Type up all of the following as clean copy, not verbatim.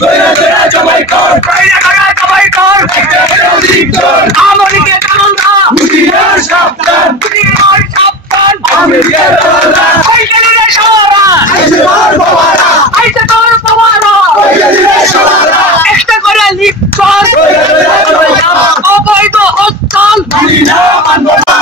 দইরা দইরা জবাই কর দইরা দইরা জবাই কর আমলিকে জানাল না হুশিয়ার সাবধান হুশিয়ার সাবধান আমেরিকার দালালরা কইগেলিরে সবারা আইছে তোর বাবারা আইছে তোর বাবারা কইগেলিরে সবারা একটা করে লিখ কর দইরা দইরা জবাই কর অবৈধ হরতাল মানি না মানব না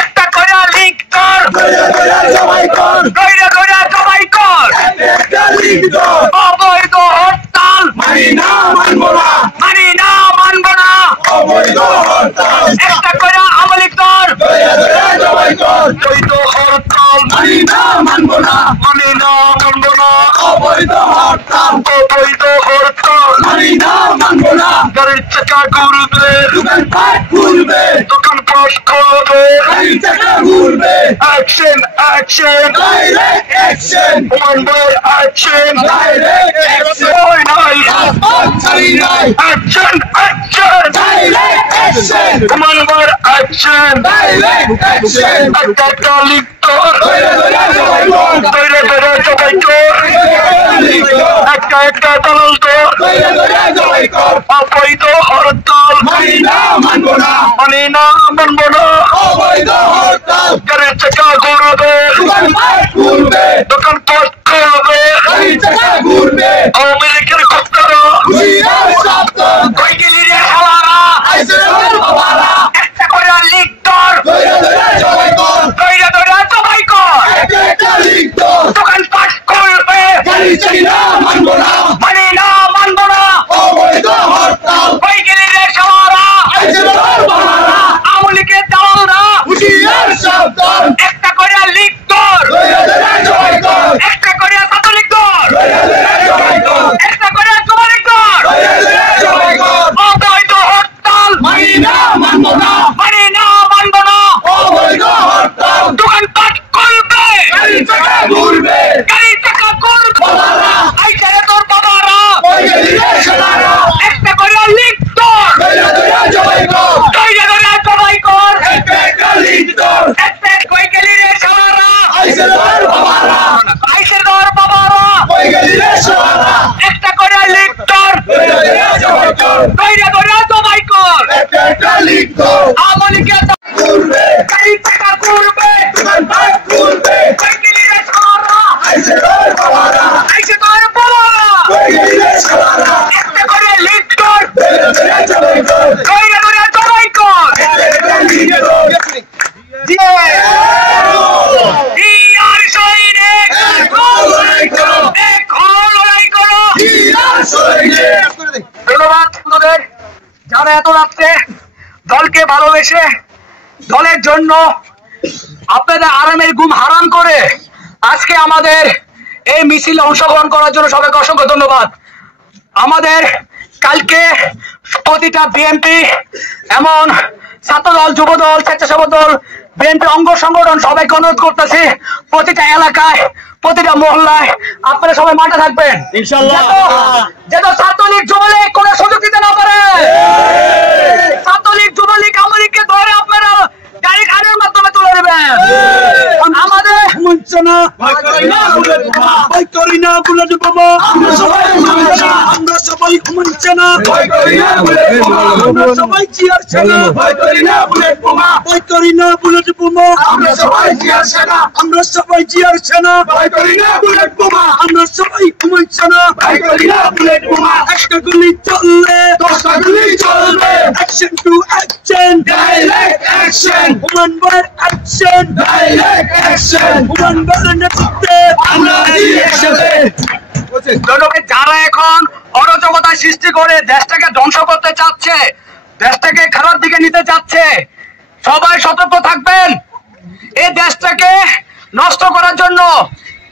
একটা করে লিখ কর দইরা দইরা জবাই কর দইরা দইরা জবাই কর একটা লিখ দর অবৈধ হরতাল মানি না মানব না মানি না মানব না অবৈধ হরতাল একটা করে আমলিক কর দইরা দইরা জবাই কর অবৈধ হরতাল মানি না মানব না মানি না মানব না অবৈধ হরতাল অবৈধ হরতাল মানি না মানব না গাড়ির চাকা ঘুরবে দোকানপাট খুলবে দোকান পাট খুলবে গাড়ি চাকা ঘুরবে অ্যাকশন অ্যাকশন ডাইরেক্ট অ্যাকশন মানবর অ্যাকশন ডাইরেক্ট অ্যাকশন ওই নাই রাজপথ ছাড়ি নাই অ্যাকশন অ্যাকশন ডাইরেক্ট অ্যাকশন মানবর অ্যাকশন ডাইরেক্ট অ্যাকশন একটা তালিক তোর দইরা দইরা জবাই কর দইরা দইরা জবাই কর একটা একটা দালাল তোর দইরা দইরা জবাই কর অবৈধ হরতাল মানি না মানব না মানি না মানব না অবৈধ হরতাল গাড়ির চাকা ঘুরবে দোকানপাট খুলবে দোকান পাট খুলবে গাড়ি চাকা ঘুরবে আমেরিকার কপ্তারা হুশিয়ার সাবধান কইগেলিরে হালারা আইছে তোর বাবারা একটা করে লিখ তোর দইরা দইরা জবাই কর দইরা দইরা জবাই কর একটা লিখ দর দোকান পাট খুলবে গাড়ি চাই না মানব না মানি না মানব না অবৈধ হরতাল কইগেলিরে হালারা আইছে তোর বাবারা আমলিকে দালালরা হুশিয়ার সাবধান একটা করে লিখ তোর দইরা দইরা জবাই কর একটা করে ছাত্র লিখ তোর দইরা দইরা জবাই কর একটা করে জমা লিখ তোর দইরা দইরা জবাই কর অবৈধ হরতাল মানি না মানব না মানি না মানব না অবৈধ হরতাল দোকান পাট খুলবে গাড়ি চাকা ঘুরবে গাড়ি চাকা করবে বাবারা আইছে রে তোর বাবারা কইগেলিরে সবারা একটা করে লিখ তোর দইরা দইরা জবাই কর দইরা দইরা জবাই কর একটা লিখ দর একটা কইগেলিরে সালারা আইছে তোর বাবারা আইছে তোর বাবারা কইগেলিরে সবারা একটা করে লিখ তোর দইরা দইরা জবাই কর দইরা দইরা জবাই কর একটা লিখ দর আমলিকে ঘুরবে গাড়ি চাকা করবে দোকানপাট খুলবে কইগেলিরে সালারা আইছে তোর বাবারা আইছে তোর বাবারা কইগেলিরে সবারা একটা করে লিখ তোর দইরা দইরা জবাই কর দইরা দইরা জবাই কর একটা লিখ দর জিয়ার সৈনিক লড়াই করো এক হলো লড়াই করো জিয়ার সৈনিক ধন্যবাদ আপনাদের যারা এত রাত্রে দলকে ভালোবেসে দলের জন্য আপনাদের আরামের ঘুম হারাম করে আজকে আমাদের এই মিছিলে অংশগ্রহণ করার জন্য সবাইকে অসংখ্য ধন্যবাদ। আমাদের কালকে প্রতিটা বিএনপি এমন ছাত্রদল যুবদল স্বেচ্ছাসেবক দল বিএনপি অঙ্গ সংগঠন সবাইকে অনুরোধ করতেছি প্রতিটা এলাকায় প্রতিটা মহল্লায় আপনারা সবাই মাঠে থাকবেন ইনশাআল্লাহ, যেন ছাত্রলীগ যুবলীগ কোনো সুযোগ দিতে না পারে। ছাত্রলীগ যুবলীগ আমলীগকে ধরে আপনারা গাড়ি খানের মাধ্যমে তুলে নেবেন। আমাদের মঞ্চনা ভয় করি না বুলেট বোমা আমরা সবাই মঞ্চনা ভয় করি না বুলেট বোমা আমরা সবাই চিয়ার সেনা ভয় করি না বুলেট বোমা ভয় করি না বুলেট বোমা আমরা সবাই জিয়ার সেনা আমরা সবাই চিয়ার সেনা ভয় করি না বুলেট বোমা আমরা সবাই মঞ্চনা ভয় করি না বুলেট বোমা একটা গুলি চললে 10টা গুলি চলবে action to action direct action হুমান বার অ্যাকশন ডাইরেক্ট অ্যাকশন হুমান বার নেতৃত্বে আমরা আছি একসাথে জনগণ যারা এখন অরাজকতা সৃষ্টি করে দেশটাকে ধ্বংস করতে চাচ্ছে, দেশটাকে খারাপ দিকে নিতে চাচ্ছে, সবাই সতর্ক থাকবেন। এই দেশটাকে নষ্ট করার জন্য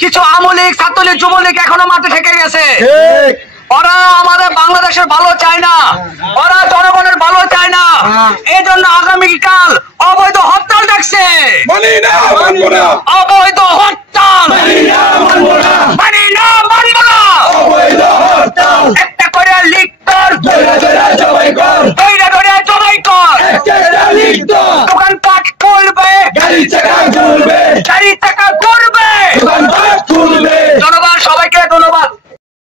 কিছু আমলীগ ছাত্রলীগ যুবলীগ এখনো মাঠে থেকে গেছে। ওরা আমাদের বাংলাদেশের ভালো চায় না, ওরা জনগণের ভালো চায় না। এই জন্য আগামীকাল অবৈধ হরতাল ডাকছে। মানি না মানবো না অবৈধ হরতাল মানি না মানবো না মানি না মানব না।